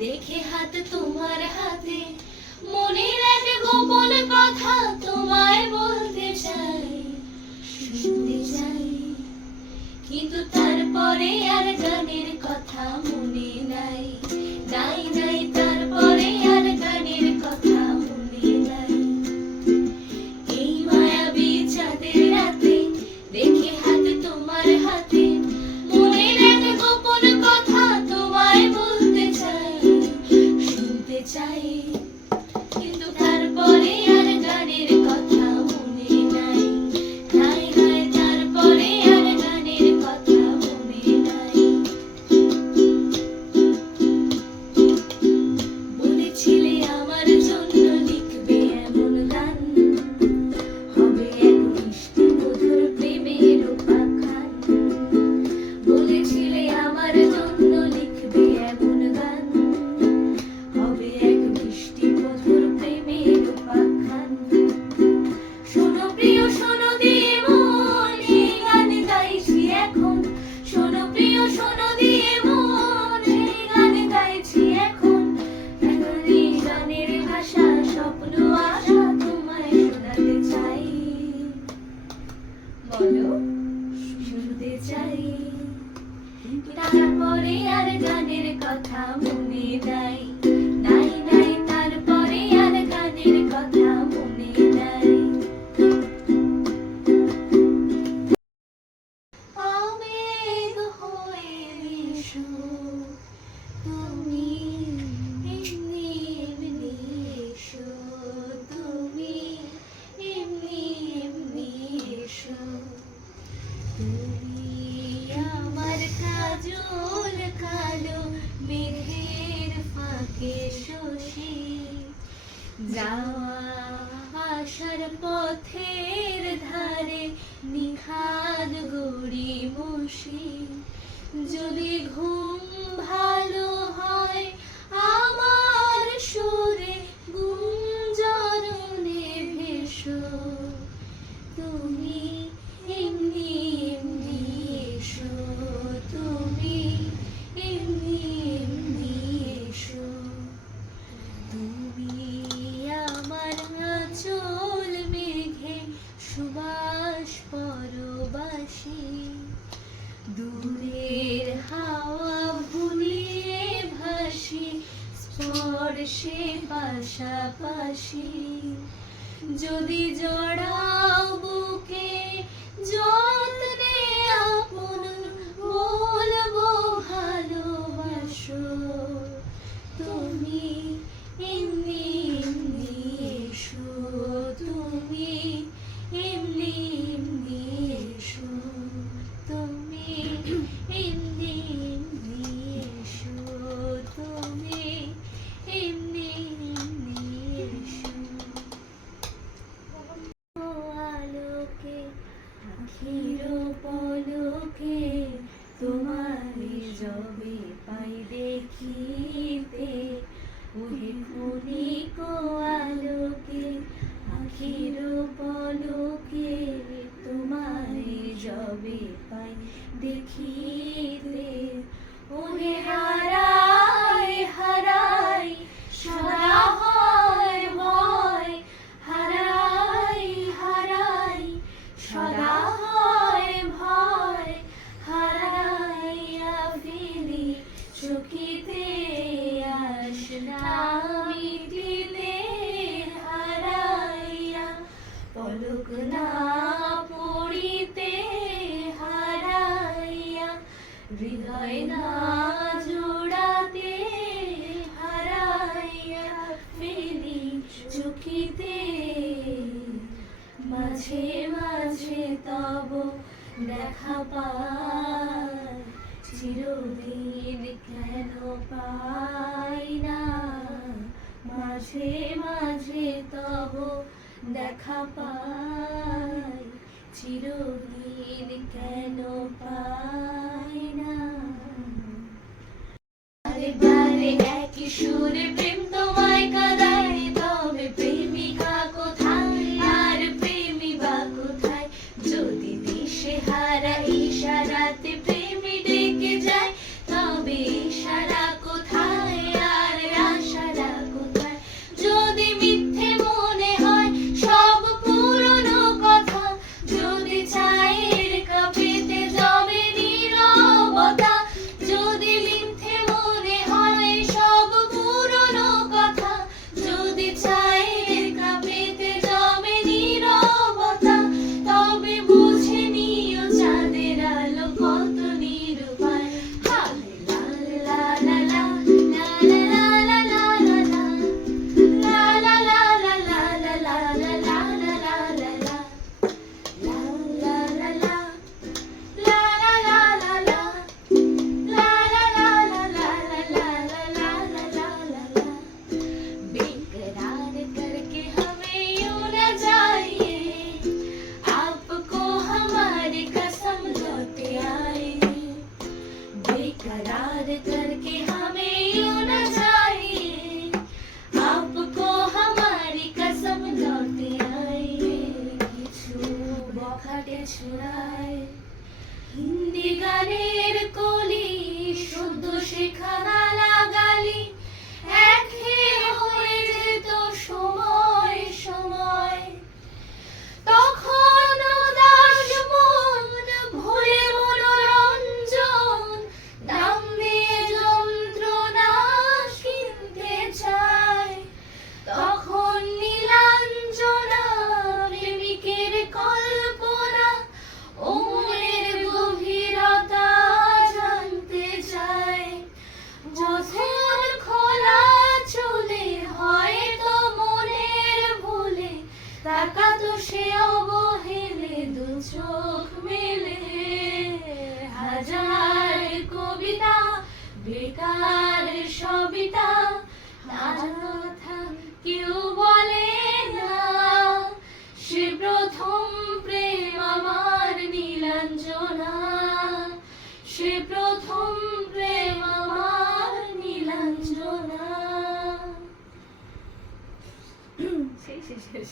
দেখে হাত তোমার হাতে মনের এক গোপন কথা তোমায় বলতে চাই, শুনতে চাই, কিন্তু তারপরে আর গানের কথা মনে নাই, নাই নাই, তারপরে আর গানের কথা মনে নাই। এই মায়াবী চাঁদের রাতে দেখে হাত তোমার হাতে মনের এক গোপন কথা তোমায় বলতে চাই, শুনতে চাই, কিন্তু তারপরে আর গানের কথা মনে নাই, নাই নাই, তারপরে আর গানের কথা মনে নাই। বলেছিলে আমার জন্য লিখবে এমন গান, হবে এক মিষ্টি মধুর প্রেমের উপাখ্যান। বলেছিলে আমার জন্য লিখবে এমন গান, হবে এক মিষ্টি মধুর প্রেমের উপাখ্যান। শোনো প্রিয় শোনো দিয়ে মন এই গান গাইছি এখন, শোনো প্রিয় শোনো দিয়ে মন এই গান গাইছি এখন। এখনই গানের ভাষা স্বপ্ন আশা তোমায় শোনাতে চাই, বলো শুনতে চাই, তারপরে আর গানের কথা মনে নাই, নাই নাই, তারপরে আর গানের কথা মনে নাই। আবেগ হয়ে এসো তুমি, এমনি এমনি এসো তুমি, এমনি এমনি এসো তুমি। আমার কাজল কালো মেঘের ফাঁকে শশী, যাওয়া আসার পথের ধারে নিখাদ গড়ি মশি। যদি ঘুম ভালো হয় আমার সুরে গুঞ্জরণে ভেসো তুমি, এমনি এমনি এসো তুমি, এমনি এমনি এসো তুমি। আমার আঁচল মেঘে সুবাস পরবাসী, দূরের হাওয়া ভুলিয়ে ভাসি স্পর্শে পাশাপাশি। যদি জড়াও বুকে যত্নে আপন বলবো ভালোবাসো তুমি, এমনি এমনি এসো তুমি, এমনি এমনি এসো তুমি, এমনি এমনি এসো তুমি, এমনি এমনি এসো। আলোকে আখির পলকে তোমারে যবে পাই দেখিতে, ওহে ক্ষণিক আলোকে আখির পলকে তোমারে যবে পাই দেখিতে, ওহে হারাই হারাই সদা হয় ভয়, হারাই হারাই সদা হয় ভয়, হারাইয়া ফেলি চকিতে আসনা মিটিলে, হারাইয়া পলক না পড়িতে, হারাইয়া হৃদয় না জোড়াতে, হারাইয়া ফেলি চকিতে। মাঝে মাঝে তব দেখা পাই, চিরদিন কেন পাই না। মাঝে মাঝে তব দেখা পাই, চিরদিন কেন পাই না। বারে বারে একই সুরে প্রেম তোমায় কাঁদায়, তবে প্রেমিকা কোথায় আর প্রেমী বা কোথায়? যদি দিশে হারা ইশারাতে প্রেমী ডেকে যায়, তবে ইশারা কোথায় আর प्यार करके हमें यूं न जाइए, आपको हमारी कसम लौटे आइए। কিছু বখাটে ছোড়ায় হিন্দি গানের কলি, শুদ্ধ শেখা গালাগালি একঘেয়ে হয়ে যেত সময় সময়। তখন উদাস মন ভুলে মনোরঞ্জন, দাম দিয়ে যন্ত্রণা কিনতে চায়। তখন নীলাঞ্জনা প্রেমিকের কল্পনা ও মনের গভীরতা জানতে চায়। যখন খোলা চলে হয়তো মনের ভুলে, তাকাতো সে অবহেলে দু চোখ মেলে। হাজার কবিতা বেকার সবিতা, নানা কথা কেউ বলে না। সে প্রথম প্রেম আমার নীলাঞ্জনা, সে প্রথম প্রেম আমার নীলাঞ্জনা। শেষ শেষ শেষ।